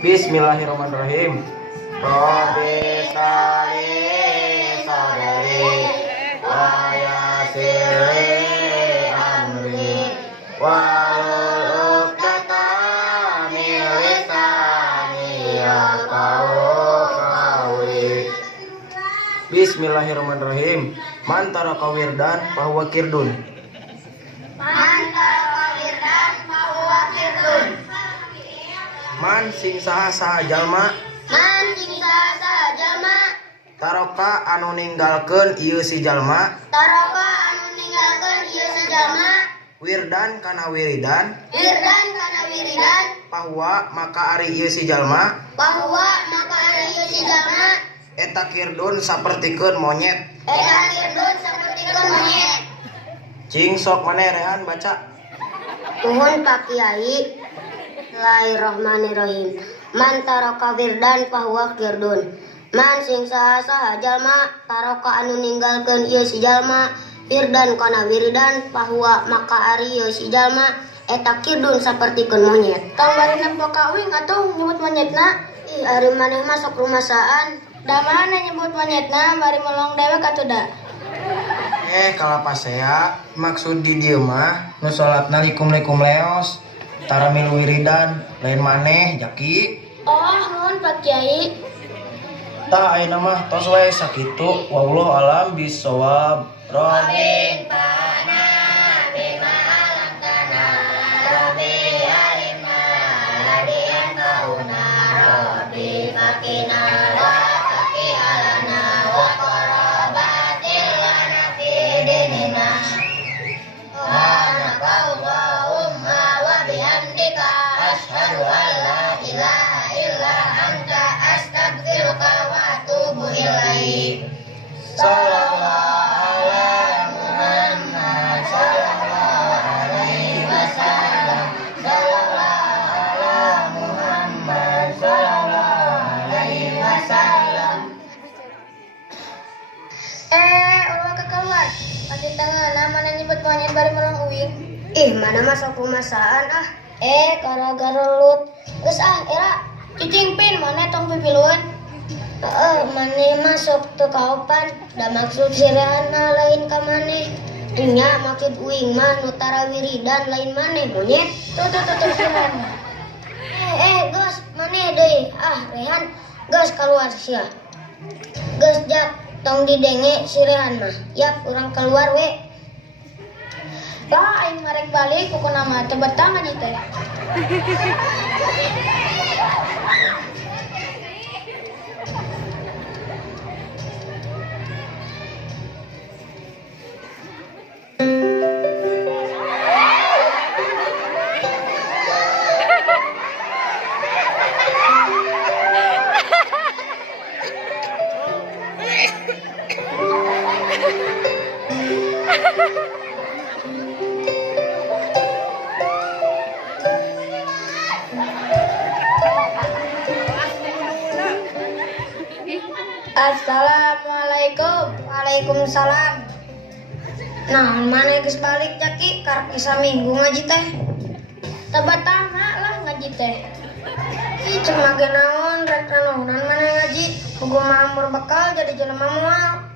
Bismillahirrahmanirrahim. Rabbi sholli sadri wa yassir amri wahlul 'uqdatam min lisani yafqahu qawli. Bismillahirrahmanirrahim. Man taraka wirdan fahuwa kirdun. Man sing saha jalma taroka anu ninggalkeun ieu si jalma wirdan kana wiridan bahwa maka ari ieu si jalma eta kirdun sapertikeun monyet. Cing sok maneh rehan baca. Tuhun Pak Kiai. Bismillahirrahmanirrahim. Man taraka wirdan fahuwa kirdun. Man sing saha jalma taroka anu ninggalkeun ieu si jalma wirdan kana wiridan fahuwa maka ari ieu si jalma eta kirdun sapertikeun monyet. Tong bari nempo kawing atuh nyebut monyetna. Ih ari maneh masuk rumasaan. Da mana nyebut monyetna bari melong dewek atuh da. Kalapasea maksud di dieu mah nu salatna likum leos tara milu wiridan lain maneh jaki. Oh nuhun Pak Kiai. Tah ayeuna mah tos wae sakitu. Wallahu alam bisawab. Robin pana bima alam tanah Robi alimna ladian kauna Robi fakina wa kaki alana wa qarabatil lana fi dinina wa nakallahumma wa bihamdika asyhadu an la ilaha illa anta astaghfiruka wa atubu ilaik. Ulah kekeluar. Pasti tengah mana nyebut monyet bari melong uing. Ih mana masuk rumasaan ah. Gara-gara lut. Geus era cicing pin mana tong pipiluan. Mane masuk tuh kaupan. Da maksud sirehana lain ka maneh. Nya maksud uing mah nutara wiridan lain maneh monyet. Tuh sirehana. Gos maneh deui. Rehan gos keluar sia. Gos jak tong didenge sirehan mah. Yap urang keluar we. Dah aing marek balik pokona mah teu betang aja teh. Assalamualaikum. Waalaikumsalam. Nah, mana geus balik jaki karep isa minggu ngaji teh. Teu betang lah ngaji teh. Ih cek mage naon rek naonan mana ngaji. Kudu mamur bekal jadi jelema moal.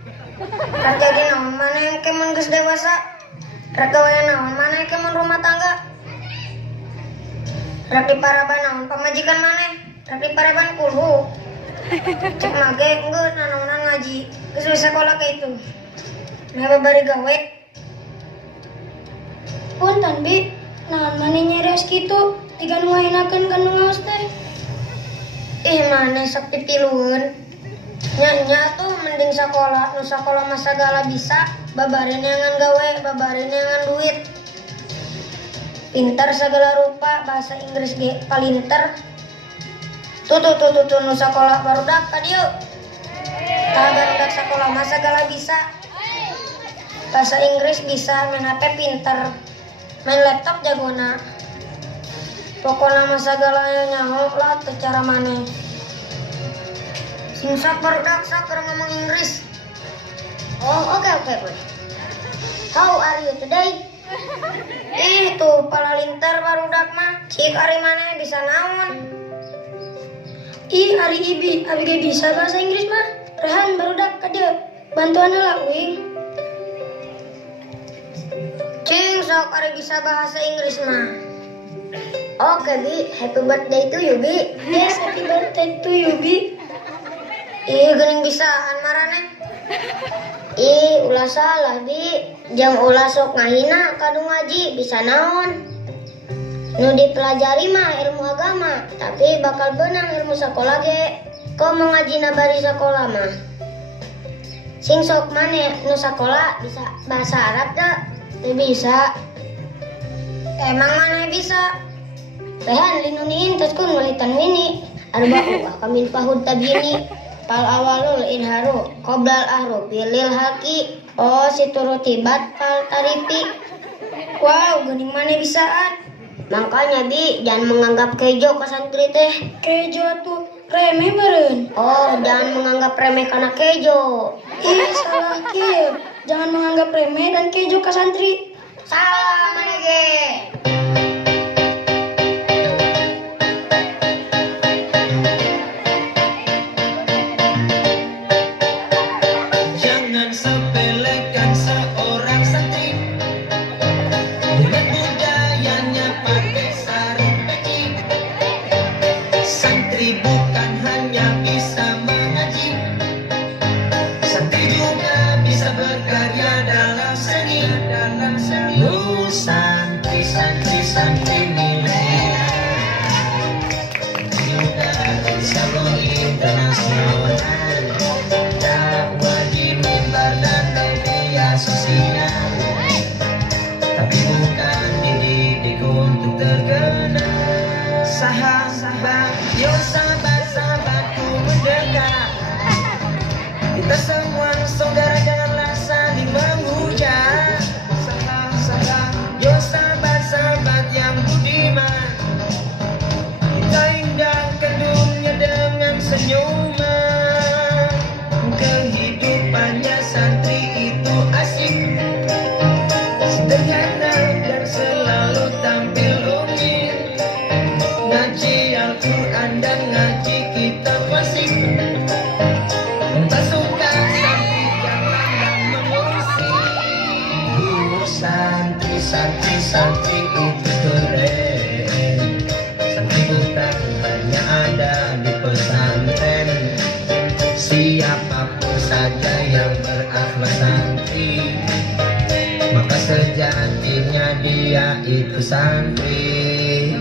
Rek jadi naon mana yang kemun geus dewasa. Rek gawe naon mana yang kemun rumah tangga. Rek diparaban naon pamajikan maneh. Rek diparaban kulhu. Cek mage enggeun naonan ngaji. Geus bisa sekolah ka itu. Meh bari gawe. Punten bi, naon maneh nyeres kitu? Tiga nu ngahinakeun ka nu ngaos teh. Ih maneh sok ditilueun. Nya tuh mending sekolah, nu sekolah mah sagala bisa, babareun ngan gawe, babareun ngan duit. Pintar segala rupa, bahasa Inggris ge palinter. Tuh nu sekolah barudak ka dieu. Tah barudak sekolah mah sagala bisa. Bahasa Inggris bisa, main HP pinter. Main laptop jagona. Pokokna mah sagala nyaho lah teu cara maneh. Sing sok barudak sok keur ngomong Inggris. Oh, oke. How are you today? Tuh pala linter barudak mah. Cik ari maneh bisa naon? Ari Ibi, abi ge bisa bahasa Inggris mah. Rehan barudak kada bantuan lah uing. Cing sok ari bisa bahasa Inggris mah. Oke Bi, happy birthday to you Bi. Yes, happy birthday to you, Bi. Ih, geuning bisaan marane. Ulah salah Bi, jang ulah sok ngahina kadu ngaji bisa naon. Nu dipelajari mah ilmu agama, tapi bakal benang ilmu sekolah ge. Kok mengaji bari sekolah mah. Sing sok mane nu sekolah bisa bahasa Arab dah? Teu bisa. Emang mana bisa? Rehan linuniin tos kun walitan wini. Arba'u kamin pahud tabini. Pal awalul inharu qoblal ahru pilil haki. Oh siturutibat pal taripi. Wow, geuning mana bisaan? Makanya Bi, jangan menganggap kejo ke santri teh. Kejo tuh remeh beureun. Oh, jangan menganggap remeh karena kejo. Ih, salah kieu. Jangan menganggap remeh dan kejo ka santri. Salah mana ge? Jangan sepelekan seorang santri dengan budayanya pakai sarung peci. Santri bukan hanya bisa mengaji, santri juga bisa berkarya dalam seni. Santri milenial juga bisa go internasional. Dakwah di mimbar dan media sosial, tapi bukan dididik untuk terkenal. Sahabat, yo sahabat-sahabatku mendekat. Kita semua saudara, janganlah saling menghujat. Sahabat, yo sahabat-sahabat yang budiman. Kita indahkan dunia dengan senyuman. Kehidupannya santri itu asik, sederhana dan selalu tampil unik. Ngaji Al-Quran dan ngaji kitab klasik. Tak suka santri janganlah mengusik. Santri itu keren. Santri bukan hanya ada di pesantren. Siapapun saja yang berakhlak santri, maka sejatinya dia itu santri.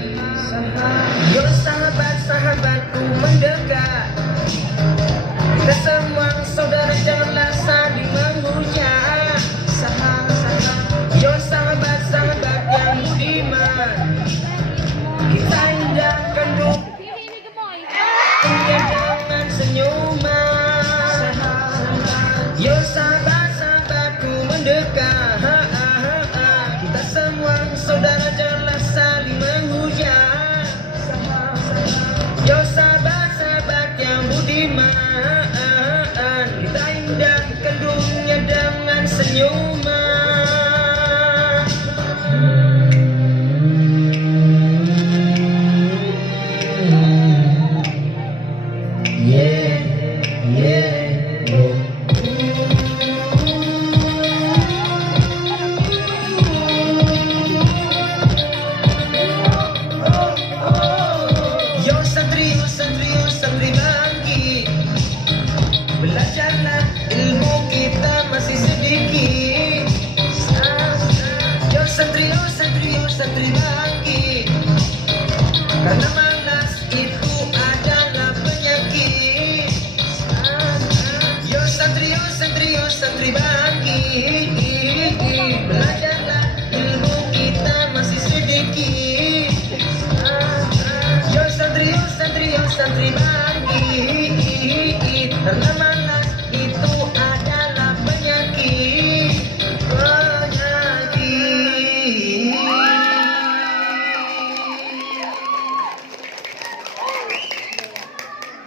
Yo sahabat-sahabatku mendekat. Kita semua saudara, janganlah saling menghujat. Yo sahabat-sahabat yang budiman. Kita indahkan dunia dengan senyuman. Yo sahabat-sahabatku mendekat. Kita semua saudara, janganlah saling menghujat. Yo sahabat-sahabat yang budiman. Kita indahkan dunia dengan senyuman. Santri bangkit, belajarlah ilmu kita masih sedikit. Yo santri bangkit, karena